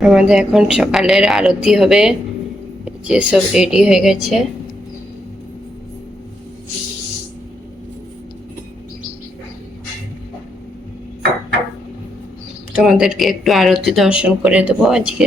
আমাদের এখন সকালের আরতি হবে। যে সব রেডি হয়ে গেছে। তোমাদেরকে একটু আরতি দর্শন করে দেবো আজকে।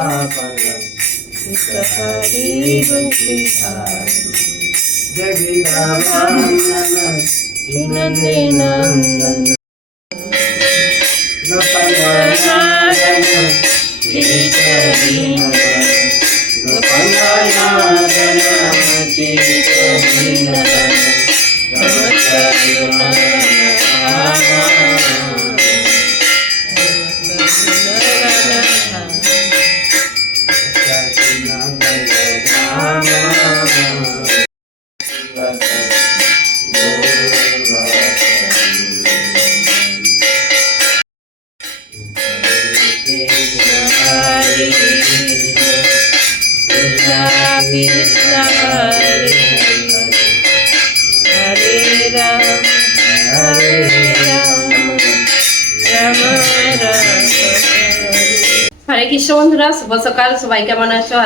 রাম কৃষ্ণ হরি নন্দন Krishna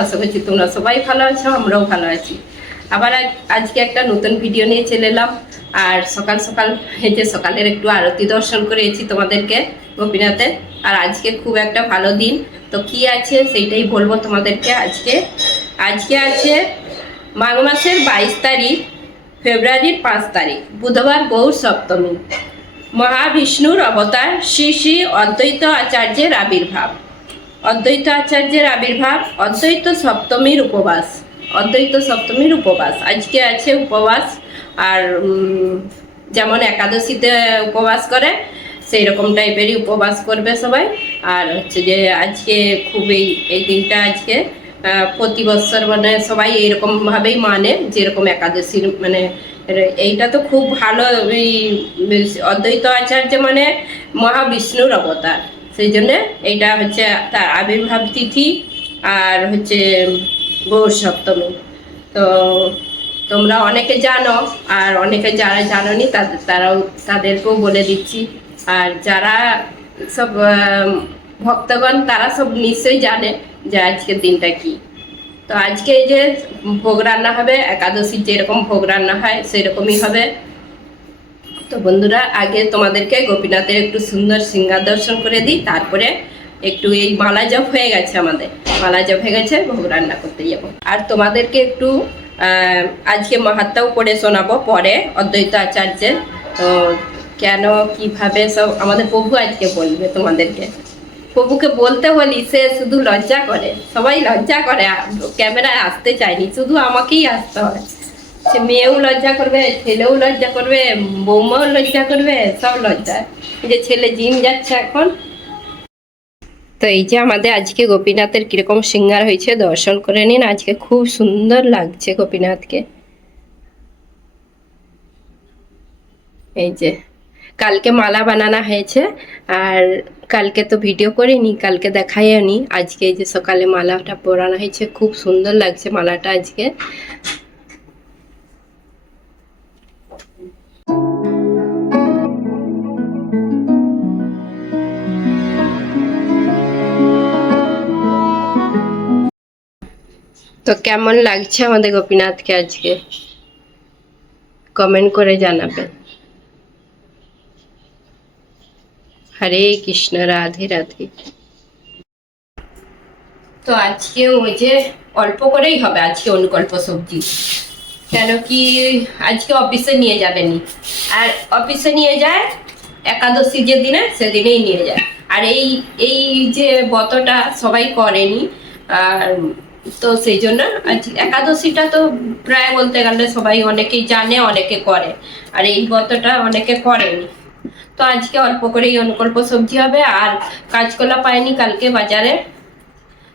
আশা করছি তোমরা সবাই ভালো আছো, আমরাও ভালো আছি। আবার আজকে একটা নতুন ভিডিও নিয়ে চলে এলাম। আর সকাল সকাল যে সকালের একটু আরতি দর্শন করেছি তোমাদেরকে গোপীনাথের আর আজকে খুব একটা ভালো দিন। তো কি আছে সেইটাই বলব তোমাদেরকে আজকে। আজকে আছে মাঘ মাসের বাইশ তারিখ, ফেব্রুয়ারির পাঁচ তারিখ, বুধবার গৌর সপ্তমী। মহাবিষ্ণুর অবতার শ্রী শ্রী অদ্বৈত আচার্যের আবির্ভাব। অদ্বৈত আচার্যের আবির্ভাব অদ্বৈত সপ্তমীর উপবাস। অদ্বৈত সপ্তমীর উপবাস। আজকে আছে উপবাস, আর যেমন একাদশীতে উপবাস করে সেই রকম টাইপেরই উপবাস করবে সবাই। আর হচ্ছে যে আজকে খুবই এই এই দিনটা আজকে প্রতি বছর মানে সবাই এইরকম ভাবেই মানে যেরকম একাদশীর মানে এইটা তো খুব ভালো, এই, অদ্বৈত আচার্য মানে মহাবিষ্ণুর অবতার। সেই জন্য এইটা হচ্ছে তার আবির্ভাব তিথি আর হচ্ছে গৌর সপ্তমী। তো তোমরা অনেকে জানো আর অনেকে যারা জানোনি তাদের তারাও তাদেরকেও বলে দিচ্ছি। আর যারা সব ভক্তগণ তারা সব নিশ্চয়ই জানে যে আজকের দিনটা কি। তো আজকে যে ভোগ রান্না হবে, একাদশীর যেরকম ভোগ রান্না হয়, সেরকমই হবে। তো বন্ধুরা, আগে তোমাদেরকে গোপীনাথের একটু সুন্দর সিঙ্গার দর্শন করে দিই, তারপরে একটু এই মালা জপ হয়ে গেছে আমাদের। মালা জপ হয়ে গেছে, ভোগ রান্না করতে যাব। আর তোমাদেরকে একটু আজকে মাহাত্মাও পড়ে শোনাবো পরে, অদ্বৈত আচার্যের। তো কেন, কীভাবে সব, আমাদের প্রভু আজকে বলবে তোমাদেরকে। প্রভুকে বলতে বলি সে শুধু লজ্জা করে, সবাই লজ্জা করে ক্যামেরায় আসতে চায়নি, শুধু আমাকেই আসতে হয়। সে মেয়েও লজ্জা করবে, ছেলেও লজ্জা করবে, বৌমাও লজ্জা করবে, সব লজ্জা। যে ছেলে জিম যাচ্ছে এখন। তো এই যে আমাদের আজকে গোপীনাথের কীরকম সিঙ্গার হয়েছে, দর্শন করে নিন। আজকে খুব সুন্দর লাগছে গোপীনাথকে। এই যে, কালকে মালা বানানো হয়েছে, আর কালকে তো ভিডিও করিনি, কালকে দেখাইও নি আজকে এই যে সকালে মালাটা পরানো হয়েছে, খুব সুন্দর লাগছে মালাটা আজকে। তো কেমন লাগছে আমাদের গোপীনাথকে আজকে? কমেন্ট করে জানাবেন। হরে কৃষ্ণ, রাধে রাধে। তো আজকে ওই যে অল্প করেই হবে, আজকে অনুকল্প সবজি। কেন কি আজকে অফিসে নিয়ে যাবেনি আর অফিসে নিয়ে যায়, একাদশী যে দিনে, সেদিনেই নিয়ে যায়। আর এই এই যে বতটা সবাই করেনি, আর তো সেই জন্য একাদশীটা তো প্রায় বলতে গেলে সবাই অনেকেই জানে, অনেকে করে। আর এই ব্রতটা অনেকে করেনি। তো আজকে অল্প করেই অনুকল্প সবজি হবে, আর কাঁচকলা পাইনি কালকে বাজারে।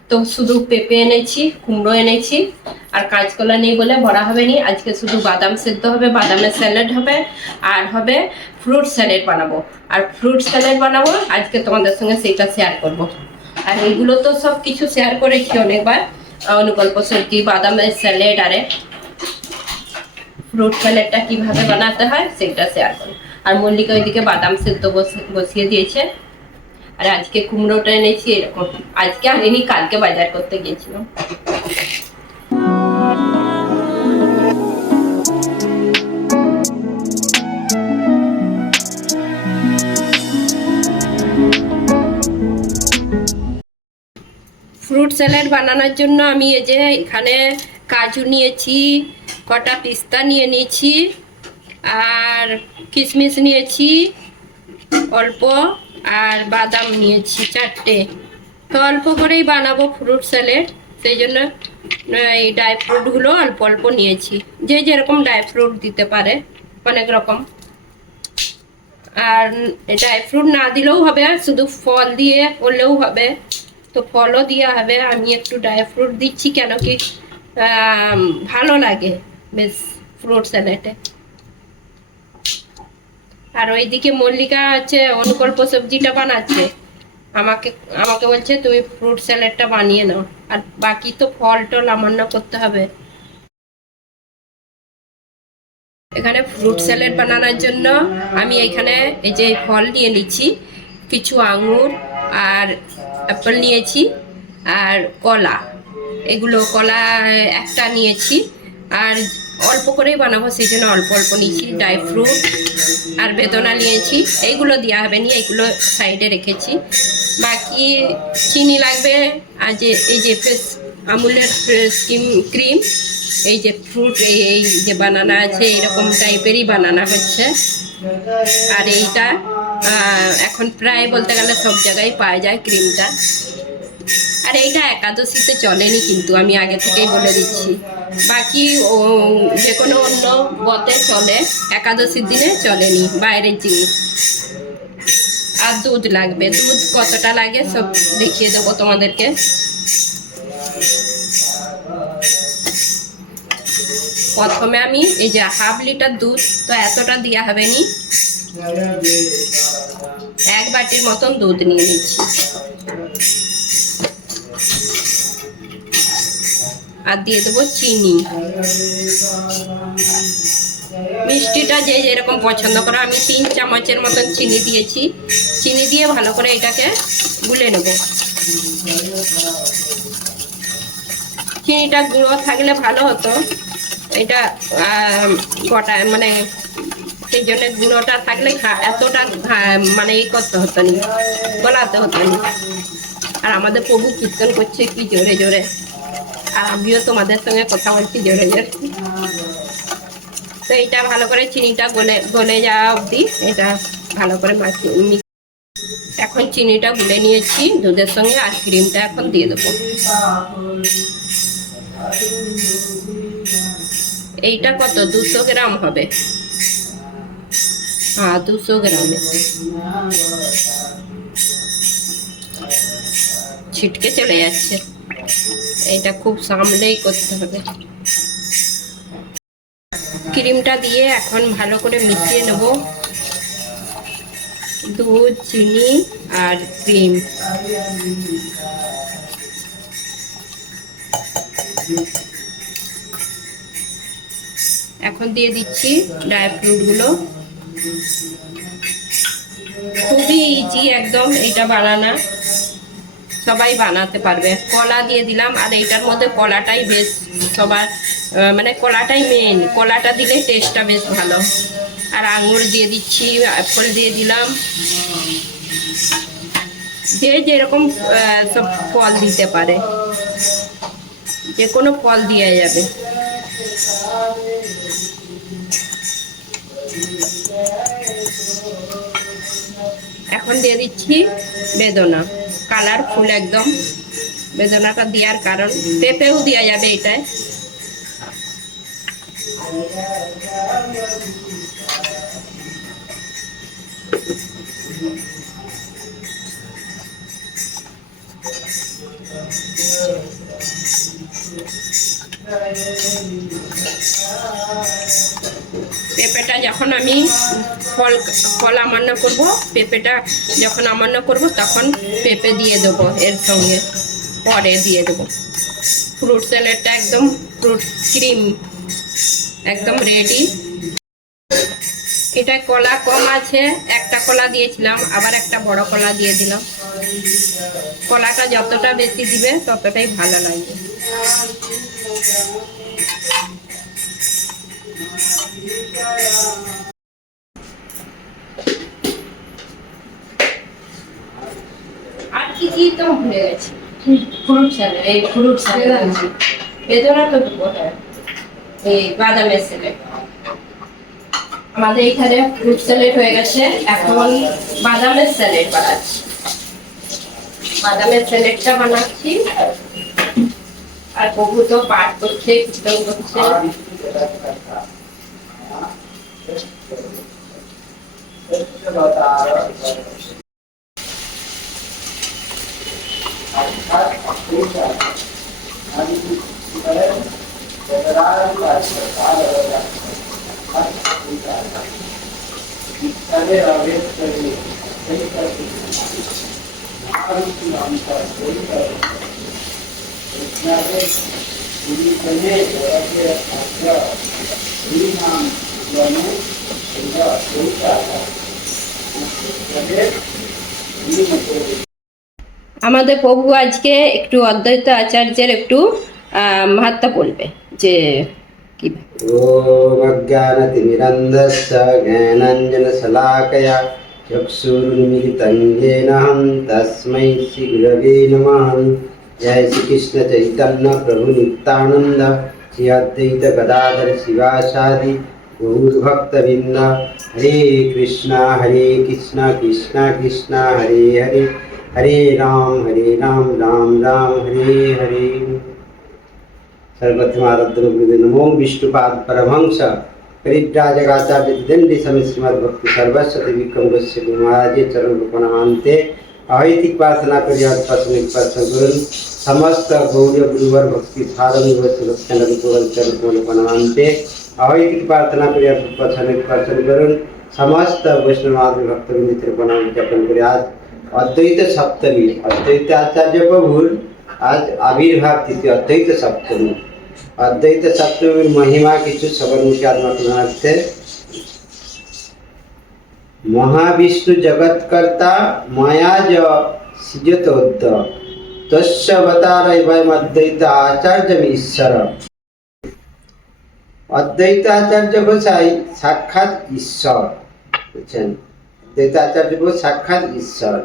তো শুধু পেঁপে এনেছি, কুমড়ো এনেছি, আর কাঁচকলা নেই বলে ভরা হবে নি। আজকে শুধু বাদাম সেদ্ধ হবে, বাদামের স্যালাড হবে, আর হবে ফ্রুট স্যালাড বানাবো। আর ফ্রুট স্যালাড বানাবো, আজকে তোমাদের সঙ্গে সেটা শেয়ার করব। আর এইগুলো তো সব কিছু শেয়ার করেছি অনেকবার। অনুকল্প সবজি বাদামের স্যালেড আরে ফ্রুট স্যালেডটা কীভাবে বানাতে হয় সেটা শেয়ার করি। আর মল্লিকা ওইদিকে বাদাম সেদ্ধ বসে- বসিয়ে দিয়েছে। আর আজকে কুমড়োটা এনেছি এরকম। আজকে আনিনি, কালকে বাজার করতে গিয়েছিলাম। ফ্রুট স্যালাড বানানোর জন্য আমি এই যে এখানে কাজু নিয়েছি, কটা পিস্তা নিয়ে নিয়েছি, আর কিশমিশ নিয়েছি, অল্প, আর বাদাম নিয়েছি চারটে। তো অল্প করেই বানাবো ফ্রুট স্যালাড সেই জন্য এই ড্রাই ফ্রুটগুলো অল্প অল্প নিয়েছি। যে যেরকম ড্রাই ফ্রুট দিতে পারে, অনেক রকম। আর ড্রাই ফ্রুট না দিলেও হবে শুধু ফল দিয়ে করলেও হবে। তো ফলও দেওয়া হবে। আমি একটু ড্রাই ফ্রুট দিচ্ছি কেন কি ভালো লাগে বেশ ফ্রুট স্যালাডে আর ওইদিকে মল্লিকা হচ্ছে অনুকল্প সবজিটা বানাচ্ছে। আমাকে আমাকে বলছে, তুমি ফ্রুট স্যালাডটা বানিয়ে নাও। আর বাকি তো ফল টল আমান্য করতে হবে। এখানে ফ্রুট স্যালাড বানানোর জন্য আমি এখানে এই যে ফল নিয়ে নিচ্ছি। কিছু আঙুর আর অ্যাপেল নিয়েছি আর কলা। এগুলো কলা, একটা নিয়েছি। আর অল্প করেই বানাবো, সেই জন্য অল্প অল্প নিয়েছি। ড্রাই ফ্রুট আর বেদনা নিয়েছি। এইগুলো দেওয়া হবে নি এগুলো সাইডে রেখেছি। বাকি চিনি লাগবে, আর যে, এই যে ফ্রেশ আমুলের ফ্রেশ ক্রিম এই যে ফ্রুট, এই এই যে বানানা আছে, এরকম টাইপেরই বানানা হচ্ছে। আর এইটা এখন প্রায় বলতে গেলে সব জায়গায় পাওয়া যায় ক্রিমটা। আর এইটা একাদশীতে চলেনি কিন্তু, আমি আগে থেকেই বলে দিচ্ছি। বাকি যে কোনো অন্য বতে চলে, একাদশীর দিনে চলেনি, বাইরের জিনিস। আর দুধ লাগবে, দুধ কতটা লাগে সব দেখিয়ে দেবো তোমাদেরকে। প্রথমে আমি এই যে হাফ লিটার দুধ, তো এতটা দেওয়া হবে নি। এক বাটির মতন দুধ নিয়ে নিচ্ছি। আর দিয়ে দেবো চিনি। মিষ্টিটা যে যেরকম পছন্দ করো, আমি তিন চামচের মতন চিনি দিয়েছি। চিনি দিয়ে ভালো করে এটাকে গুলে নেব। চিনিটা গুঁড়ো থাকলে ভালো হতো। এটা গোটা মানে সেই জন্য গুঁড়োটা থাকলে এতটা মানে ই করতে হতো না, গলাতে হতো না। আর আমাদের প্রভু কীর্তন করছে কি জোরে জোরে। আর আমিও তোমাদের সঙ্গে কথা বলছি জোরে জোরে। তো এটা ভালো করে চিনিটা গলে গলে যাওয়া অবধি এটা ভালো করে মাখিয়ে এখন চিনিটা গুলে নিয়েছি, দুধের সঙ্গে আর ক্রিমটা এখন দিয়ে দেবো। এইটা কত? দুশো গ্রাম হবে। হ্যাঁ দুশো গ্রামে। ছিটকে চলে যাচ্ছে। এটা খুব সামলেই করতে হবে। ক্রিমটা দিয়ে এখন ভালো করে মিশিয়ে নেব। দুধ, চিনি আর ক্রিম। এখন দিয়ে দিচ্ছি ড্রাই ফ্রুটগুলো খুবই ইজি একদম এটা বানানা। সবাই বানাতে পারবে। কলা দিয়ে দিলাম, আর এইটার মধ্যে কলাটাই বেশ সবার মানে কলাটাই মেন কলাটা দিলে টেস্টটা বেশ ভালো। আর আঙুর দিয়ে দিচ্ছি অ্যাপল দিয়ে দিলাম। যে যেরকম সব ফল দিতে পারে। যে কোনো ফল দেওয়া যাবে। এখন দিয়ে দিচ্ছি বেদনা। কালারফুল একদম। বেদনাটা দেওয়ার কারণ। পেঁপেও দেওয়া যাবে এটায়। পেঁপেটা যখন আমি ফল ফল আমান্য করব, পেঁপেটা যখন আমান্য করব, তখন পেঁপে দিয়ে দেবো এর সঙ্গে, পরে দিয়ে দেবো। ফ্রুট স্যালাডটা একদম ফ্রুট ক্রিম, একদম রেডি। এটা কলা কম আছে, একটা কলা দিয়েছিলাম, আবার একটা বড় কলা দিয়ে দিলাম। কলাটা যতটা বেশি দিবে, ততটাই ভালো লাগবে। আর কি কি তো ভুলে গেছি। ফ্রুট স্যালাড এই ফ্রুট স্যালাড বেদনা তো হ্যাঁ এই বাদামের স্যালাড আমাদের এখানে ফ্রুট স্যালাড হয়ে গেছে। এখন বাদামের স্যালাড বানাচ্ছি। বাদামের স্যালাডটা বানাচ্ছি। আর বহু তো পাঠ করছে কীর্তন করছে प्रभु आज के एक अद्वैत आचार्य एक महत्ता बोलें जे ज्ञानशलाकया चक्षुर्मी तेन हम श्री गुरव नमा जय श्री कृष्ण चैतन्य प्रभु नित्यानंद श्री अद्वैत गदाधर शिवाचारी भक्त भिन्न हरे कृष्णा हरे कृष्णा कृष्णा कृष्णा, हरे हरे हरे राम हरे राम राम राम, हरे हरे। सर्वप्रथम आराध्य नमो विष्णुपाद परमहंस परिव्राजगाचार्य दिदंडी समय भक्ति सर्वस्व देवी कंग्रेस महाराज चरण रूपणाते अवैतिक वासना कर आत्मस्मिक पसंद समस्त गौरव गुरुवर भक्ति सारंग रक्षण कोवल चरण कोवल बनाते अवैतिक वासना कर आत्मस्मिक पसंद करून समस्त वैष्णवादि भक्त मित्र ज्ञापन करे। आज अद्वैत सप्तमी, अद्वैत आचार्य प्रभुर आज आविर्भाव तिथि अद्वैत सप्तमी। अद्वैत सप्तमी महिमा किचु सबन मुख्य आत्मा জানাচ্ছে মহাবিষ্ণু জগৎকর্তা মায়া য সৃজতোদ্য তস্যবতার এবাম অদ্বৈত আচার্য ঈশ্বর অদ্বৈত আচার্য গোসাই সাক্ষাৎ ঈশ্বর বুঝছেন অদ্বৈত আচার্য গোসাই সাক্ষাৎ ঈশ্বর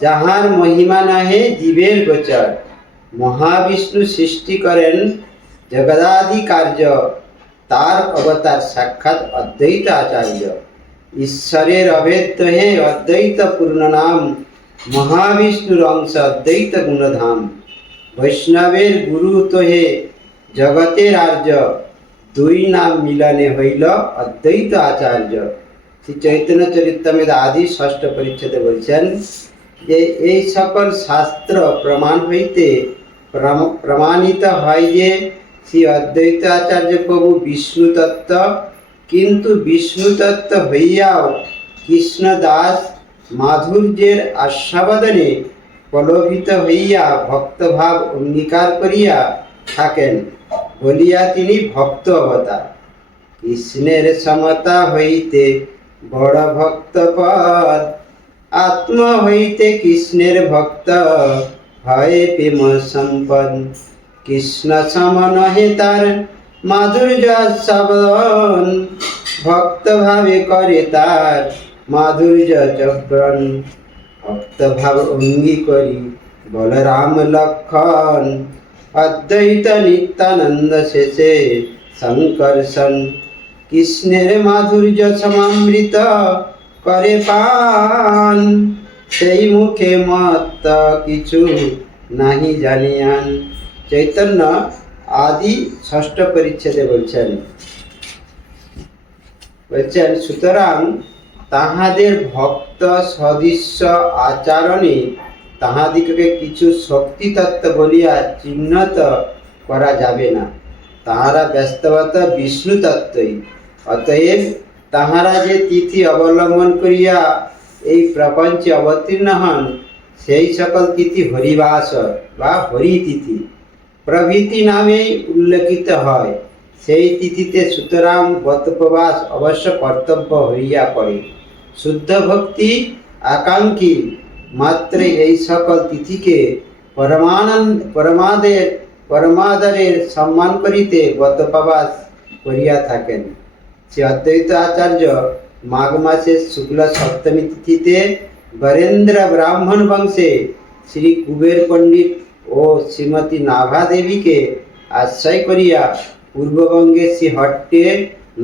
যাহার মহিমা নহে জীবের গোচর মহাবিষ্ণু সৃষ্টি করেন জগদাদি কার্য তার অবতার সাক্ষাৎ অদ্বৈত আচার্য ঈশ্বরের অভেদ্য হে অদ্বৈত পূর্ণ নাম মহাবিষ্ণুর অংশ অদ্বৈত গুণধাম বৈষ্ণবের গুরু তো হে জগতের আর্য দুই নাম মিলনে হইল অদ্বৈত আচার্য শ্রী চৈতন্য চরিত্রমেদ আদি ষষ্ঠ পরিচ্ছেদে বলছেন যে এই সকল শাস্ত্র প্রমাণ হইতে প্রম- প্রমাণিত হয় যে শ্রী অদ্বৈত আচার্য প্রভু বিষ্ণু তত্ত্ব কিন্তু বিষ্ণু তত্ত্ব হইয়াও কৃষ্ণ দাস মাধুর্যের আস্বাদনে প্রলোভিত হইয়া ভক্তভাব অঙ্গীকার করিয়া থাকেন বলিয়া তিনি ভক্ত অবতার। কৃষ্ণের সমতা হইতে বড় ভক্ত পদ আত্ম হইতে কৃষ্ণের ভক্ত হয় প্রেম সম্পদ। কৃষ্ণ সম নহে তার মাধুর্য সাবন ভক্ত ভাবে করে তার মাধুর্য চক্রন ভক্ত ভাব অঙ্গী করি বলরাম লক্ষণ, অদ্বৈত নিত্যানন্দ শেষে সংকর্ষণ। কৃষ্ণের মাধুর্য সমামৃত করে পান, সেই মুখে মত কিছু নাহি জানিয়ান। চৈতন্য আদি ষষ্ঠ পরিচ্ছেদে বলছেন বলছেন সুতরাং তাহাদের ভক্ত সদৃশ্য আচরণে তাহাদিগকে কিছু শক্তি তত্ত্ব বলিয়া চিহ্নিত করা যাবে না তাহারা ব্যস্তবত বিষ্ণু তত্ত্বই অতএব তাহারা যে তিথি অবলম্বন করিয়া এই প্রপঞ্চে অবতীর্ণ হন, সেই সকল তিথি হরিবাস বা হরি তিথি প্রভৃতি নামেই উল্লেখিত হয়। সেই তিথিতে সুতরাং ব্রতোপবাস অবশ্য কর্তব্য হইয়া পড়ে। শুদ্ধ ভক্তি, আকাঙ্ক্ষী, মাত্র এই সকল তিথিকে পরমানন্দ পরমাদের পরমাদরের সম্মান করিতে ব্রতোপবাস করিয়া থাকেন। শ্রী অদ্বৈত আচার্য মাঘ মাসের শুক্ল সপ্তমী তিথিতে বরেন্দ্র ব্রাহ্মণ বংশে শ্রী কুবের পণ্ডিত ও শ্রীমতী নাভা দেবীকে আশ্রয় করিয়া পূর্ববঙ্গের শ্রী হট্টে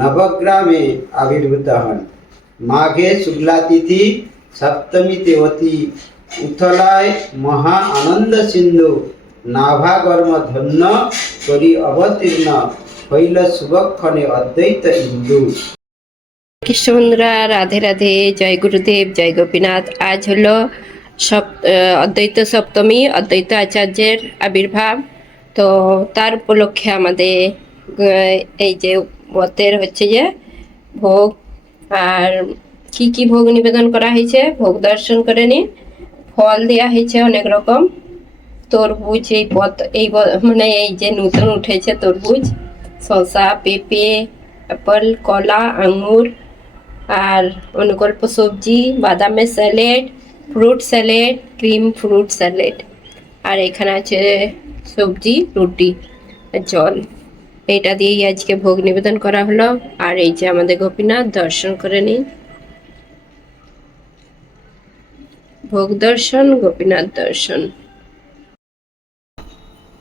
নবগ্রামে আবির্ভূত হন। মাঘে শুক্লা তিথি সপ্তমীতে অতি উথলায় মহা আনন্দ সিন্ধু নাভাগর্ম ধন্য করি অবতীর্ণ হইল শুভক্ষণে অদ্বৈত ইন্দু। কৃষ্ণ বন্ধুরা, রাধে রাধে, জয় গুরুদেব, জয় গোপীনাথ। আজ হলো অদ্বৈত সপ্তমী, অদ্বৈত আচার্যের আবির্ভাব। তো তার উপলক্ষে আমাদের এই যে ব্রতের হচ্ছে যে ভোগ, আর কি কি ভোগ নিবেদন করা হয়েছে, ভোগ দর্শন করে নিন। ফল দেওয়া হয়েছে অনেক রকম। তরমুজ, এই পথ এই মানে এই যে নতুন উঠেছে তরমুজ, শসা, পেঁপে অ্যাপল কলা, আঙুর, আর অনুকল্প সবজি, বাদামের salad fruit salad, cream fruit salad. আর এখানে আছে সবজি, রুটি জল। এটা দিয়েই আজকে ভোগ নিবেদন করা হলো। আর এই যে আমাদের গোপীনাথ, দর্শন করে নিন। ভোগ দর্শন, গোপীনাথ দর্শন।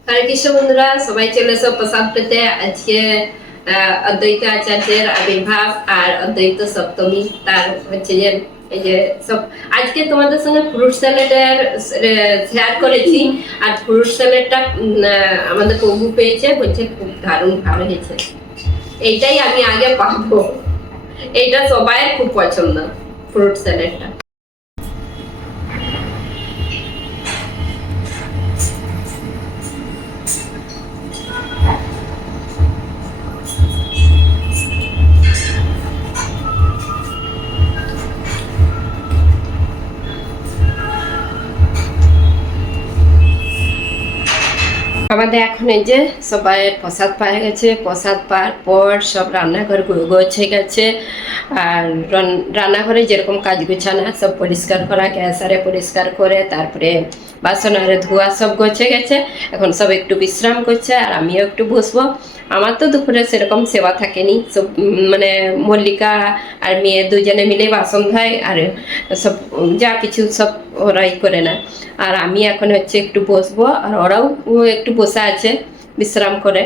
হরে কৃষ্ণ বন্ধুরা, সবাই চলে এসো প্রসাদ পেতে। আজকে অদ্বৈত আচার্যের আবির্ভাব আর অদ্বৈত সপ্তমী। তার হচ্ছে যে এই যে সব আজকে তোমাদের সঙ্গে ফ্রুট স্যালাডের শেয়ার করেছি। আর ফ্রুট স্যালাডটা আমাদের প্রভু পেয়েছে, বলছে খুব দারুণ ভালো হয়েছে। এইটাই আমি আগে পাবো। এইটা সবাই খুব পছন্দ ফ্রুট স্যালাডটা আমাদের এখন এই যে সবাই প্রসাদ পাওয়া গেছে। প্রসাদ পাওয়ার পর সব রান্নাঘর গোছে গেছে। আর রান্নাঘরে যেরকম কাজ গুছানো, সব পরিষ্কার করা, গ্যাসারে পরিষ্কার করে, তারপরে বাসনারে ধোয়া সব গোছে গেছে। এখন সব একটু বিশ্রাম করছে আর আমিও একটু বসবো। আমার তো দুপুরে সেরকম সেবা থাকেনি। সব মানে মল্লিকা আর মেয়ে দুজনে মিলে বাসন ধোয় আর সব, যা কিছু সব ওরাই করে না আর আমি এখন হচ্ছে একটু বসবো আর ওরাও একটু বসে আছে বিশ্রাম করে।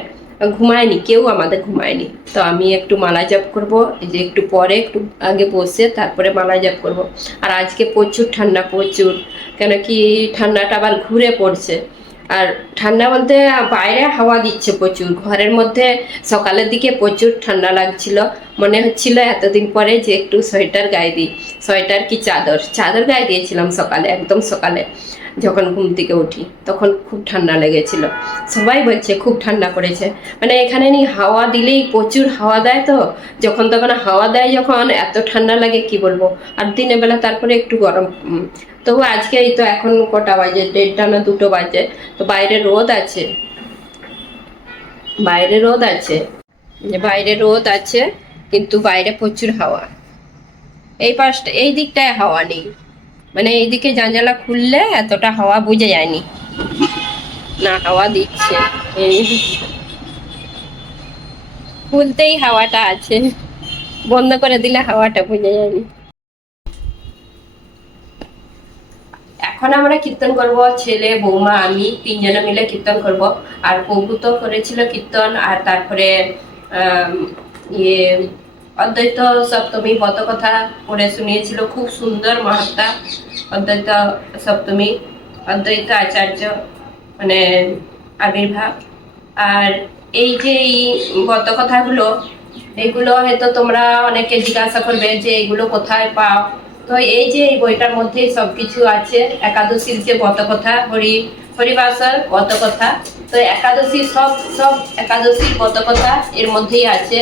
ঘুমায়নি, কেউ আমাদের ঘুমায়নি। তো আমি একটু মালা জপ করব যে একটু পরে একটু আগে বসে তারপরে মালা জপ করব। আর আজকে প্রচুর ঠান্ডা, প্রচুর। কেন কি ঠান্ডাটা আবার ঘুরে পড়ছে। আর ঠান্ডা বলতে বাইরে হাওয়া দিচ্ছে প্রচুর। ঘরের মধ্যে সকালের দিকে প্রচুর ঠান্ডা লাগছিল। মনে হচ্ছিল এতদিন পরে যে একটু সোয়েটার গায়ে দিই। সোয়েটার কি চাদর? চাদর গায়ে দিয়েছিলাম সকালে, একদম সকালে। যখন ঘুম থেকে উঠি, তখন খুব ঠান্ডা লেগেছিল। সবাই বলছে, খুব ঠান্ডা পড়েছে। মানে এখানে নি হাওয়া দিলেই প্রচুর হাওয়া দেয় তো। যখন তখন হাওয়া দেয় যখন, এত ঠান্ডা লাগে কি বলব? আর দিনের বেলা তারপরে একটু গরম তবু আজকে এই তো এখন কটা বাজে? দেড়টা না দুটো বাজে। তো বাইরে রোদ আছে। বাইরে রোদ আছে। বাইরে রোদ আছে, কিন্তু বাইরে প্রচুর হাওয়া। এই পাশটা, এই দিকটায় হাওয়া নেই। মানে এইদিকে জানলা খুললে এতটা হাওয়া বোঝা যায়নি। না, হাওয়া দিচ্ছে। খুলতেই হাওয়াটা আছে। বন্ধ করে দিলে হাওয়াটা বুঝে যাবে এখন আমরা কীর্তন করব, ছেলে, বৌমা, আমি তিনজনে মিলে কীর্তন করব। আর প্রভু তো করেছিল কীর্তন, আর তারপরে ইয়ে অদ্বৈত সপ্তমী কথা পড়ে শুনিয়েছিল, খুব সুন্দর মহাত্মা অদ্বৈত সপ্তমী, অদ্বৈত আচার্য মানে আবির্ভাব। আর এই যে এই গত কথাগুলো এগুলো হয়তো তোমরা অনেকে জিজ্ঞাসা করবে যে এগুলো কোথায় পাও? তো এই যে এই বইটার মধ্যেই সবকিছু আছে, একাদশীর যে কথা হরি, হরিবাসর কথা তো একাদশী সব সব একাদশীর কথা এর মধ্যেই আছে।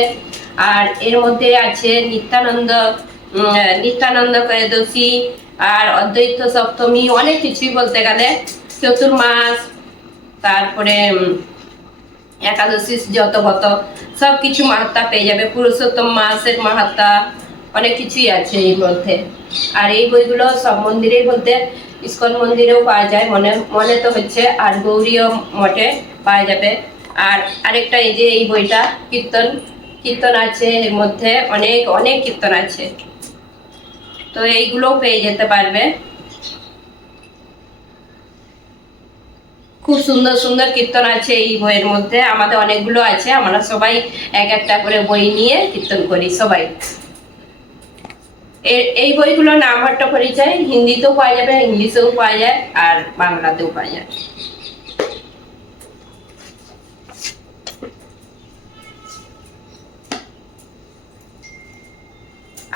আর এর মধ্যে আছে নিত্যানন্দ নিত্যানন্দ একাদশী, আর অদ্বৈত সপ্তমী, অনেক কিছুই বলতে গেলে। চতুর্মাস, তারপরে একাদশী, যত কত সব কিছু মাহাত্মা পেয়ে যাবে। পুরুষোত্তম মাসের মাহাত্মা অনেক কিছুই আছে এই মধ্যে আর এই বইগুলো সব মন্দিরেই বলতে ইস্কন মন্দিরেও পাওয়া যায়। মনে মনে তো হচ্ছে আর গৌরীয় মঠে পাওয়া যাবে। আর আরেকটা এই যে এই বইটা, কীর্তন কীর্তন আছে এর মধ্যে অনেক অনেক কীর্তন আছে। তো এইগুলোও পেয়ে যেতে পারবে। খুব সুন্দর সুন্দর কীর্তন আছে এই বইয়ের মধ্যে। আমাদের অনেকগুলো আছে। আমরা সবাই এক একটা করে বই নিয়ে কীর্তন করি, সবাই। এই বইগুলো নাম হট্ট পরিচয়, হিন্দিতেও পাওয়া যাবে, ইংলিশেও পাওয়া যায়, আর বাংলাতেও পাওয়া যায়।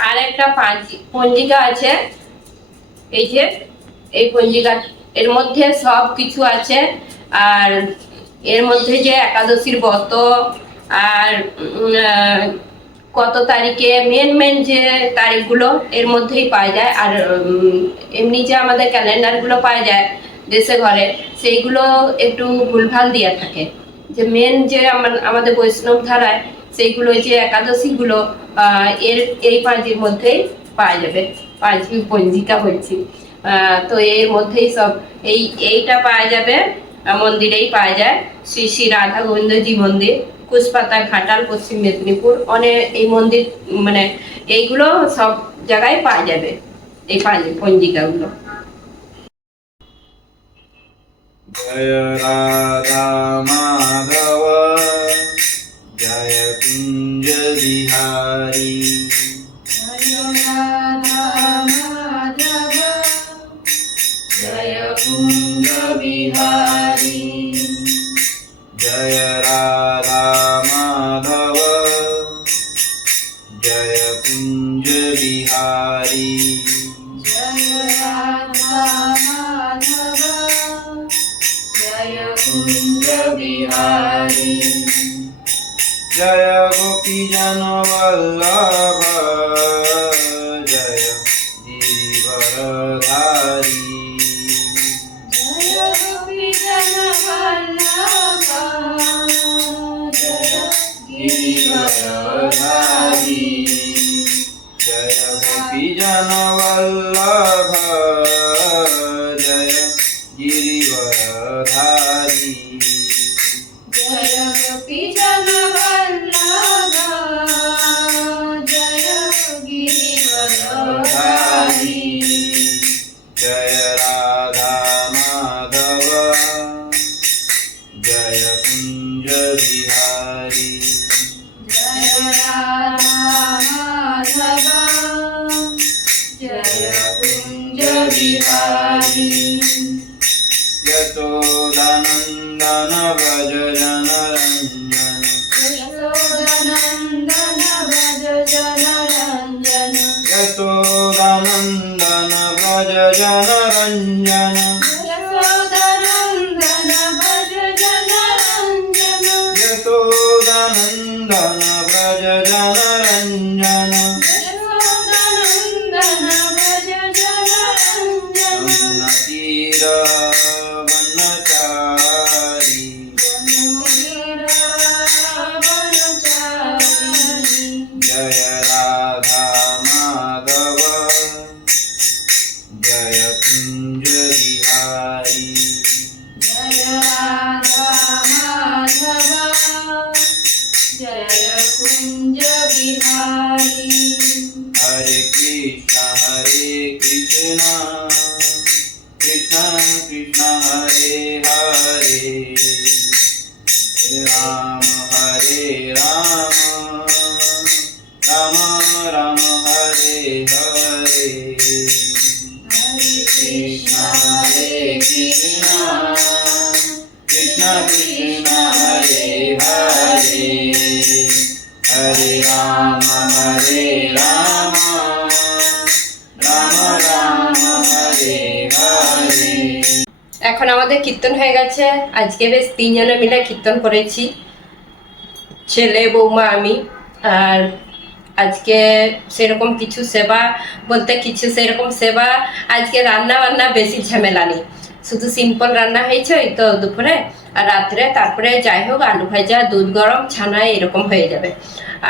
আর একটা পঞ্জিকা আছে। এই যে, এই পঞ্জিকা, এর মধ্যে সব কিছু আছে। আর এর মধ্যে যে একাদশীর ব্রত, আর কত তারিখে মেন মেন যে তারিখগুলো এর মধ্যেই পাওয়া যায়। আর এমনি যে আমাদের ক্যালেন্ডারগুলো পাওয়া যায় দেশে ঘরে, সেইগুলো একটু ভুলভাল দিয়ে থাকে। যে মেন যে আমাদের বৈষ্ণব ধারায় সেইগুলো যে একাদশীগুলো এর, এই পাঁচের মধ্যেই পাওয়া যাবে। পাঁচ পঞ্জিকা বলছি তো এর মধ্যেই সব, এই, এইটা পাওয়া যাবে মন্দিরেই পাওয়া যায়। শ্রী শ্রী রাধা গোবিন্দজি মন্দির। কুশপাতা ঘাটাল পশ্চিম মেদিনীপুর অনেক এই মন্দির মানে এইগুলো সব জায়গায় পাওয়া যাবে এই পঞ্জিকাগুলো জয় রাধা মাধব জয় কুঞ্জ বিহারী জয় রাধা see. আমাদের কীর্তন হয়ে গেছে। আজকে বেশ তিনজনে মিলে কীর্তন করেছি। ছেলে, বৌমা, আমি। আর আজকে সেরকম কিছু সেবা বলতে কিছু সেরকম সেবা আজকে রান্না বান্না বেশি ঝামেলা নেই। শুধু সিম্পল রান্না হয়েছে ওই তো দুপুরে আর রাত্রে তারপরে যাই হোক, আলু ভাজা, দুধ গরম, ছানা এরকম হয়ে যাবে।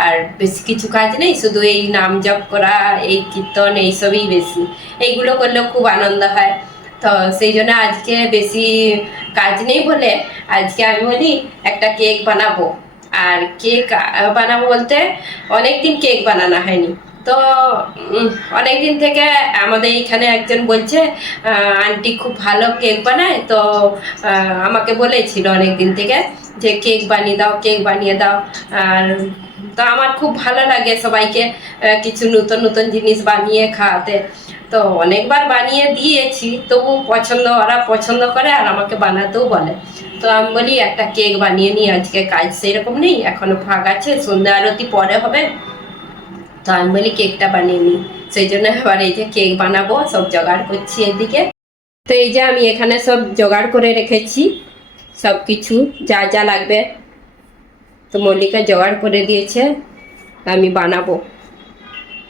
আর বেশি কিছু কাজ নেই, শুধু এই নাম জপ করা, এই কীর্তন, এইসবই বেশি। এইগুলো করলেও খুব আনন্দ হয়। তো সেই জন্য আজকে বেশি কাজ নেই বলে আজকে আমি বলি একটা কেক বানাবো। আর কেক বানাবো বলতে অনেক দিন কেক বানানো হয়নি। তো অনেক দিন থেকে আমাদের এইখানে একজন বলছে আন্টি খুব ভালো কেক বানায়। তো আমাকে বলেছিল অনেক দিন থেকে যে কেক বানিয়ে দাও, কেক বানিয়ে দাও। আর তো আমার খুব ভালো লাগে সবাইকে কিছু নতুন নতুন জিনিস বানিয়ে খাওয়াতে। তো অনেকবার বানিয়ে দিয়েছি, তবু পছন্দ, ওরা পছন্দ করে আর আমাকে বানাতেও বলে। তো আমি বলি, একটা কেক বানিয়ে নিই আজকে কাজ সেরকম নেই, এখনও ফাঁক আছে, সন্ধ্যা আরতি পরে হবে। তো আমি বলি, কেকটা বানিয়ে নিই সেই জন্য এবার এই যে কেক বানাবো, সব জোগাড় করছি এদিকে। তো এই যে আমি এখানে সব জোগাড় করে রেখেছি, সব কিছু যা যা লাগবে। তো মল্লিকা জোগাড় করে দিয়েছে, আমি বানাবো।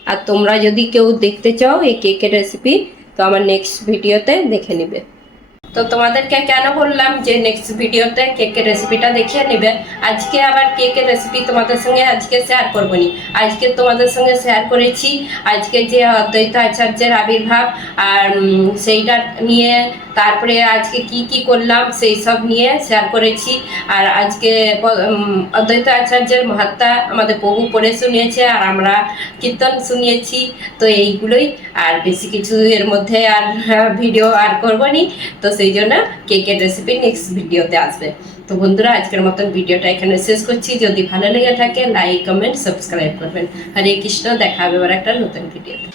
আর তোমরা যদি কেউ দেখতে চাও এই কেকের রেসিপি তো আমার নেক্সট ভিডিওতে দেখে নেবে। তো তোমাদেরকে কেন বললাম যে নেক্সট ভিডিওতে কেকের রেসিপিটা দেখিয়ে নেবে? আজকে আবার কেকের রেসিপি তোমাদের সঙ্গে আজকে শেয়ার করব নি আজকে তোমাদের সঙ্গে শেয়ার করেছি। আজকে যে অদ্বৈত আচার্যের আবির্ভাব আর সেইটা নিয়ে তারপরে আজকে কি কি করলাম সেই সব নিয়ে শেয়ার করেছি। আর আজকে অদ্বৈত আচার্যের মহাত্মা আমাদের প্রভু পড়ে শুনিয়েছে আর আমরা কীর্তন শুনিয়েছি। তো এইগুলোই। আর বেশি কিছু এর মধ্যে আর হ্যাঁ, ভিডিও আর করব নি তো সেই জন্য কেকের রেসিপি নেক্সট ভিডিওতে আসবে। তো বন্ধুরা, আজকের মতন ভিডিওটা এখানে শেষ করছি। যদি ভালো লেগে থাকে লাইক কমেন্ট সাবস্ক্রাইব করবেন। হরে কৃষ্ণ, দেখা হবে একটা নতুন ভিডিওতে